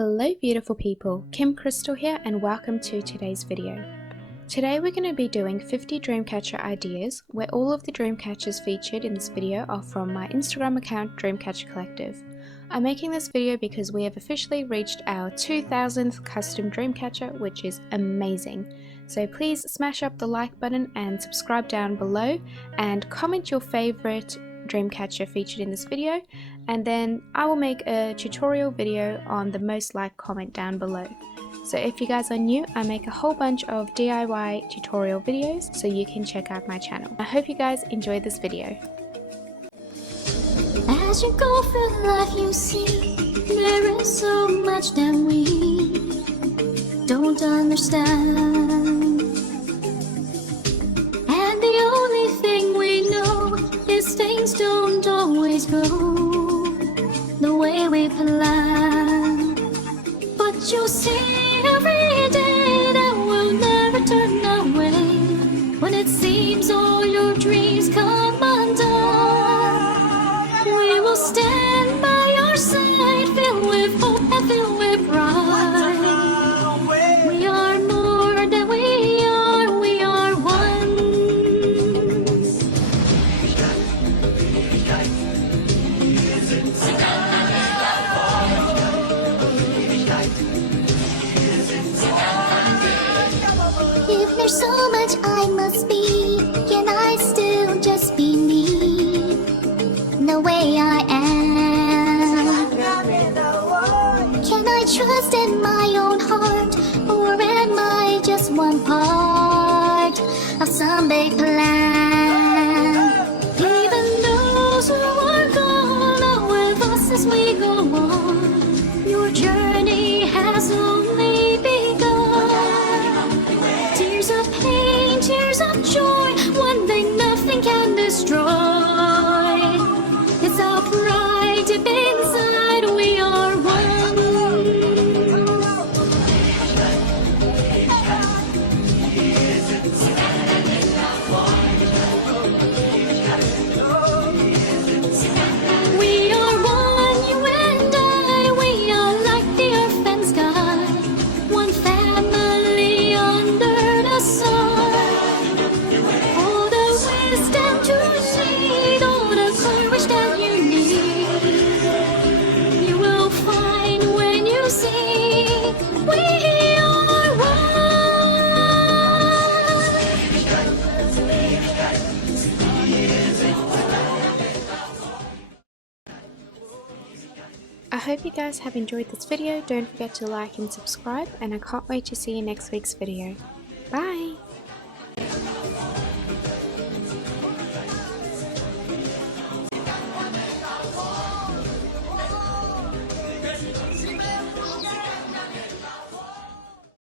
Hello beautiful people, Kim Crystal here and welcome to today's video. Today we're going to be doing 50 Dreamcatcher ideas, where all of the Dreamcatchers featured in this video are from my Instagram account Dreamcatcher Collective. I'm making this video because we have officially reached our 2000th custom Dreamcatcher, which is amazing. So please smash up the like button and subscribe down below and comment your favorite Dreamcatcher featured in this video, and then I will make a tutorial video on the most liked comment down below. So if you guys are new, I make a whole bunch of DIY tutorial videos, so you can check out my channel. I hope you guys enjoy this video. As you go through life, you see there is so much that we don't understand, and the only thing we know is things don't always go the way we plan. But you'll see every day that we'll never turn away when it seems all your dreams come undone. We will stand by your side, filled with hope and filled with pride. We are more than we are one. If there's so much I must be, can I still just be me, the way I am? Can I trust in my own heart, or am I just one part of some big plan? Even those who are gone are with us as we go on. Your journey has only begun. Tears of pain, tears of joy, one thing nothing can destroy. It's our pride deep inside, we are one. We are one, you and I, we are like the earth and sky, one family under the sun. All the wisdom you need, all the courage that you need, you will find when you see we are one. I hope you guys have enjoyed this video. Don't forget to like and subscribe, and I can't wait to see you next week's video.